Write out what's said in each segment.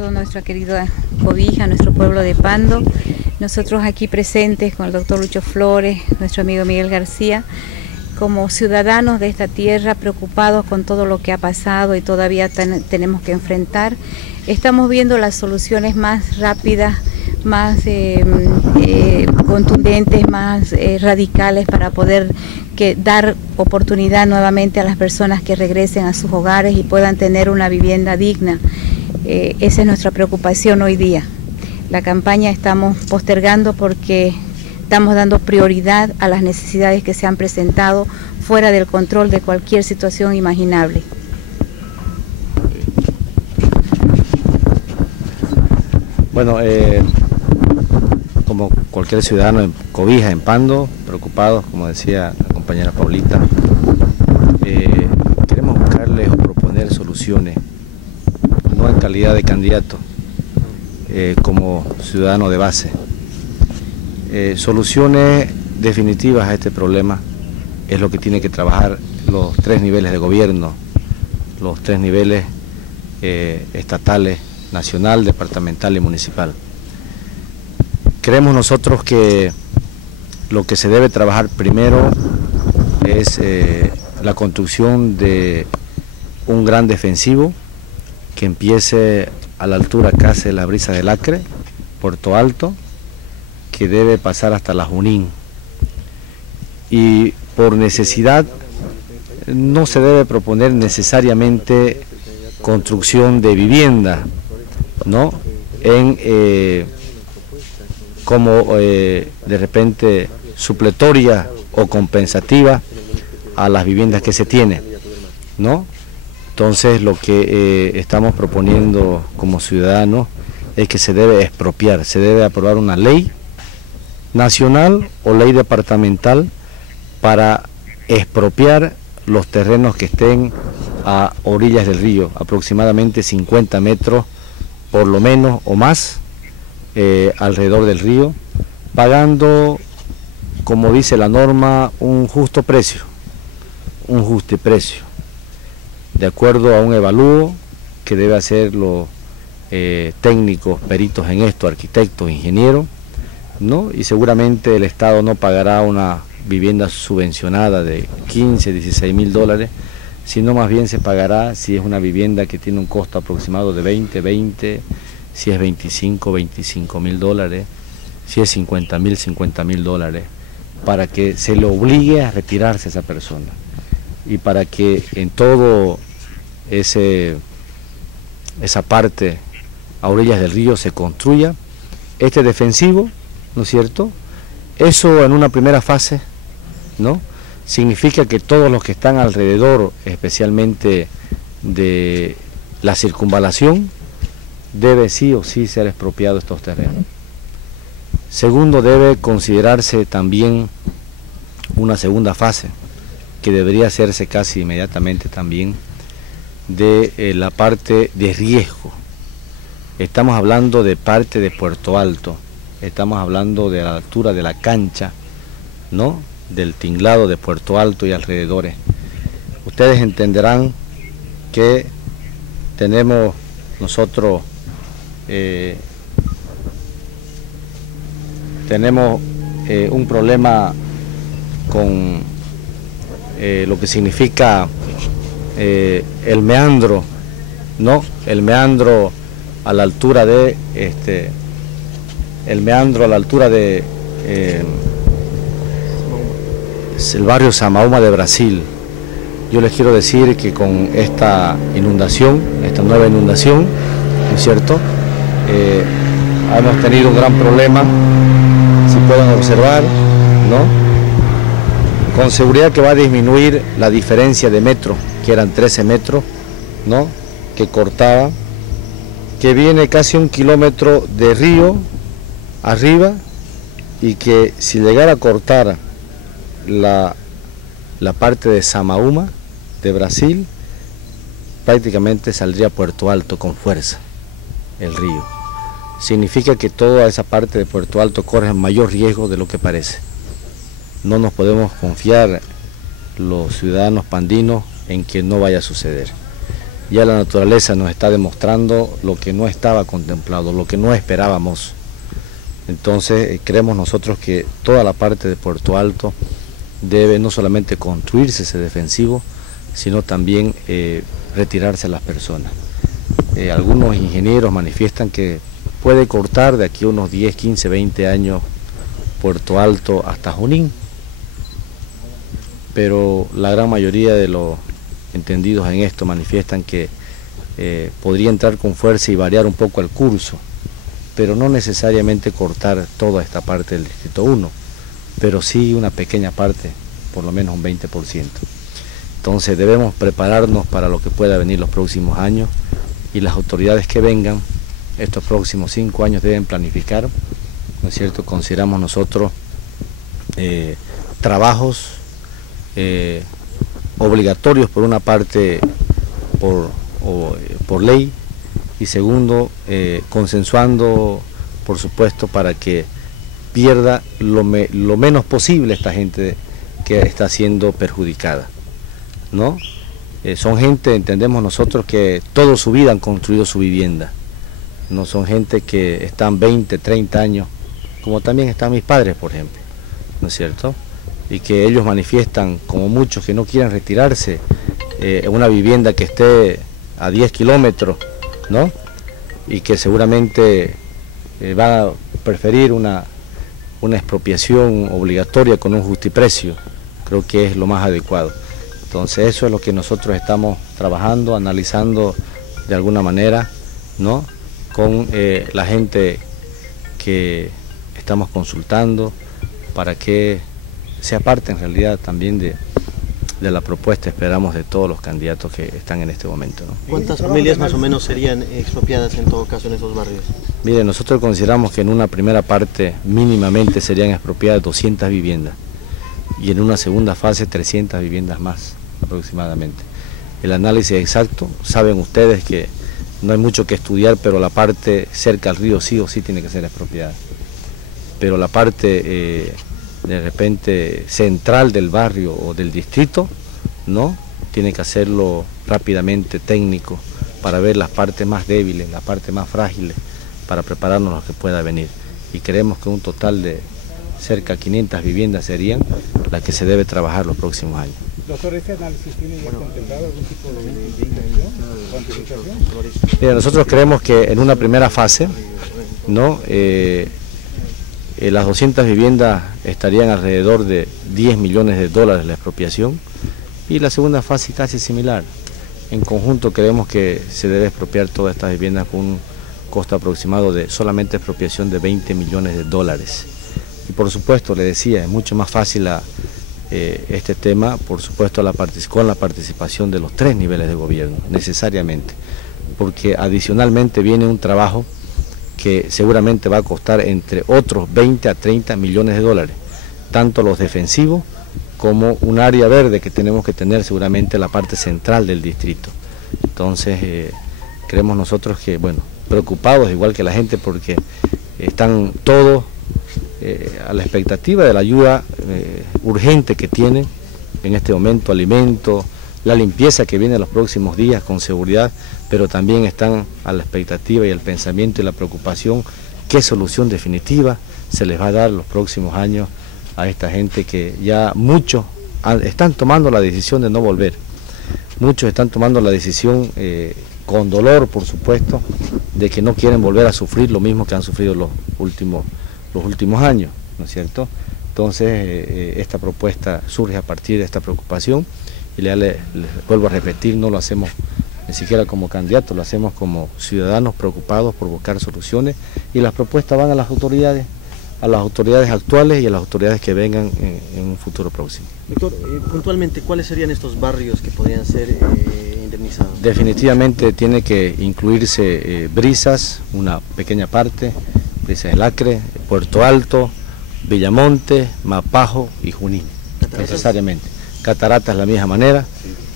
toda nuestra querida Cobija, nuestro pueblo de Pando. Nosotros aquí presentes con el doctor Lucho Flores, nuestro amigo Miguel García, como ciudadanos de esta tierra, preocupados con todo lo que ha pasado y todavía tenemos que enfrentar, estamos viendo las soluciones más rápidas, más contundentes, más radicales para poder dar oportunidad nuevamente a las personas que regresen a sus hogares y puedan tener una vivienda digna. Esa es nuestra preocupación hoy día. La campaña estamos postergando porque estamos dando prioridad a las necesidades que se han presentado fuera del control de cualquier situación imaginable. Bueno, como cualquier ciudadano en Cobija, en Pando, preocupados, como decía la compañera Paulita, queremos buscarles o proponer soluciones, no en calidad de candidato, como ciudadano de base. Soluciones definitivas a este problema es lo que tiene que trabajar los tres niveles de gobierno, los tres niveles estatales, nacional, departamental y municipal. Creemos nosotros que lo que se debe trabajar primero es la construcción de un gran defensivo que empiece a la altura casi de la Brisa del Acre, Puerto Alto, que debe pasar hasta la Junín. Y por necesidad no se debe proponer necesariamente construcción de vivienda, ¿no? Como de repente supletoria o compensativa a las viviendas que se tienen, ¿no? Entonces lo que estamos proponiendo como ciudadanos es que se debe expropiar, se debe aprobar una ley nacional o ley departamental para expropiar los terrenos que estén a orillas del río, aproximadamente 50 metros por lo menos o más alrededor del río, pagando, como dice la norma, un justo precio, de acuerdo a un evalúo que debe hacer los técnicos, peritos en esto, arquitectos, ingenieros, ¿no? Y seguramente el Estado no pagará una vivienda subvencionada de 15, 16 mil dólares, sino más bien se pagará si es una vivienda que tiene un costo aproximado de 20, si es 25 mil dólares, si es 50 mil dólares, para que se le obligue a retirarse a esa persona y para que en todo esa parte a orillas del río se construya este defensivo, ¿no es cierto? Eso en una primera fase, ¿no? Significa que todos los que están alrededor, especialmente de la circunvalación, debe sí o sí ser expropiado estos terrenos. Segundo, debe considerarse también una segunda fase, que debería hacerse casi inmediatamente también, de la parte de riesgo. Estamos hablando de parte de Puerto Alto, estamos hablando de la altura de la cancha, ¿no?, del tinglado de Puerto Alto y alrededores. Ustedes entenderán que tenemos nosotros un problema con lo que significa el meandro, ¿no? El meandro a la altura de el barrio Samaúma de Brasil. Yo les quiero decir que con esta inundación, esta nueva inundación, ¿no es cierto?, hemos tenido un gran problema, si pueden observar, ¿no? Con seguridad que va a disminuir la diferencia de metros, que eran 13 metros, ¿no?, que cortaba, que viene casi 1 kilómetro de río arriba, y que si llegara a cortar la parte de Samaúma de Brasil, prácticamente saldría a Puerto Alto con fuerza el río. Significa que toda esa parte de Puerto Alto corre mayor riesgo de lo que parece. No nos podemos confiar los ciudadanos pandinos en que no vaya a suceder. ya la naturaleza nos está demostrando lo que no estaba contemplado, lo que no esperábamos. Entonces creemos nosotros que toda la parte de Puerto Alto debe no solamente construirse ese defensivo, sino también retirarse a las personas. Algunos ingenieros manifiestan que puede cortar de aquí unos 10, 15, 20 años Puerto Alto hasta Junín, pero la gran mayoría de los entendidos en esto manifiestan que podría entrar con fuerza y variar un poco el curso, pero no necesariamente cortar toda esta parte del Distrito 1, pero sí una pequeña parte, por lo menos un 20%. Entonces debemos prepararnos para lo que pueda venir los próximos años, y las autoridades que vengan estos próximos 5 años deben planificar, ¿no es cierto? Consideramos nosotros trabajos obligatorios por una parte por ley, y segundo consensuando por supuesto para que pierda lo menos posible esta gente que está siendo perjudicada, ¿no? Son gente, entendemos nosotros, que toda su vida han construido su vivienda, no son gente que están 20, 30 años, como también están mis padres, por ejemplo, ¿no es cierto? Y que ellos manifiestan, como muchos, que no quieren retirarse en una vivienda que esté a 10 kilómetros, ¿no? Y que seguramente van a preferir una expropiación obligatoria con un justiprecio. Creo que es lo más adecuado. Entonces eso es lo que nosotros estamos trabajando, analizando de alguna manera, ¿no? Con la gente que estamos consultando para que sea parte en realidad también de la propuesta, esperamos, de todos los candidatos que están en este momento, ¿no? ¿Cuántas familias más o menos serían expropiadas en todo caso en esos barrios? Mire, nosotros consideramos que en una primera parte mínimamente serían expropiadas 200 viviendas y en una segunda fase 300 viviendas más aproximadamente. El análisis exacto, saben ustedes que no hay mucho que estudiar, pero la parte cerca al río sí o sí tiene que ser expropiada. Pero la parte de repente central del barrio o del distrito, ¿no? Tiene que hacerlo rápidamente técnico para ver las partes más débiles, las partes más frágiles, para prepararnos a lo que pueda venir. Y creemos que un total de cerca de 500 viviendas serían las que se debe trabajar los próximos años. Doctor, ¿este análisis tiene ya contemplado algún tipo de inversión, cuantificación? Mira, nosotros creemos que en una primera fase, ¿no? Las 200 viviendas estarían alrededor de 10 millones de dólares la expropiación, y la segunda fase casi similar. En conjunto creemos que se debe expropiar todas estas viviendas con un costo aproximado de solamente expropiación de 20 millones de dólares. Y por supuesto, le decía, es mucho más fácil este tema, por supuesto, con la participación de los 3 niveles de gobierno, necesariamente, porque adicionalmente viene un trabajo que seguramente va a costar entre otros 20 a 30 millones de dólares, tanto los defensivos como un área verde que tenemos que tener seguramente en la parte central del distrito. Entonces creemos nosotros que, bueno, preocupados igual que la gente, porque están todos a la expectativa de la ayuda urgente que tienen en este momento, alimentos, la limpieza que viene en los próximos días con seguridad, pero también están a la expectativa y el pensamiento y la preocupación qué solución definitiva se les va a dar los próximos años a esta gente, que ya muchos están tomando la decisión de no volver. Muchos están tomando la decisión con dolor, por supuesto, de que no quieren volver a sufrir lo mismo que han sufrido los últimos años, ¿no es cierto? Entonces esta propuesta surge a partir de esta preocupación, y les vuelvo a repetir, no lo hacemos ni siquiera como candidatos, lo hacemos como ciudadanos preocupados por buscar soluciones, y las propuestas van a las autoridades actuales y a las autoridades que vengan en un futuro próximo. Doctor, puntualmente, ¿cuáles serían estos barrios que podrían ser indemnizados? Definitivamente tiene que incluirse Brisas, una pequeña parte, Brisas del Acre, Puerto Alto, Villamonte, Mapajo y Junín, necesariamente. Cataratas de la misma manera,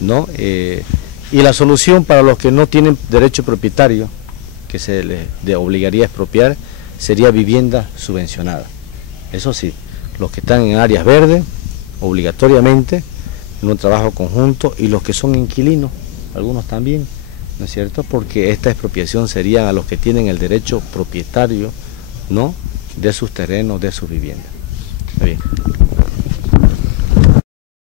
¿no? Y la solución para los que no tienen derecho propietario, que se les obligaría a expropiar, sería vivienda subvencionada. Eso sí, los que están en áreas verdes, obligatoriamente, en un trabajo conjunto, y los que son inquilinos, algunos también, ¿no es cierto? Porque esta expropiación sería a los que tienen el derecho propietario, ¿no?, de sus terrenos, de sus viviendas. Está bien.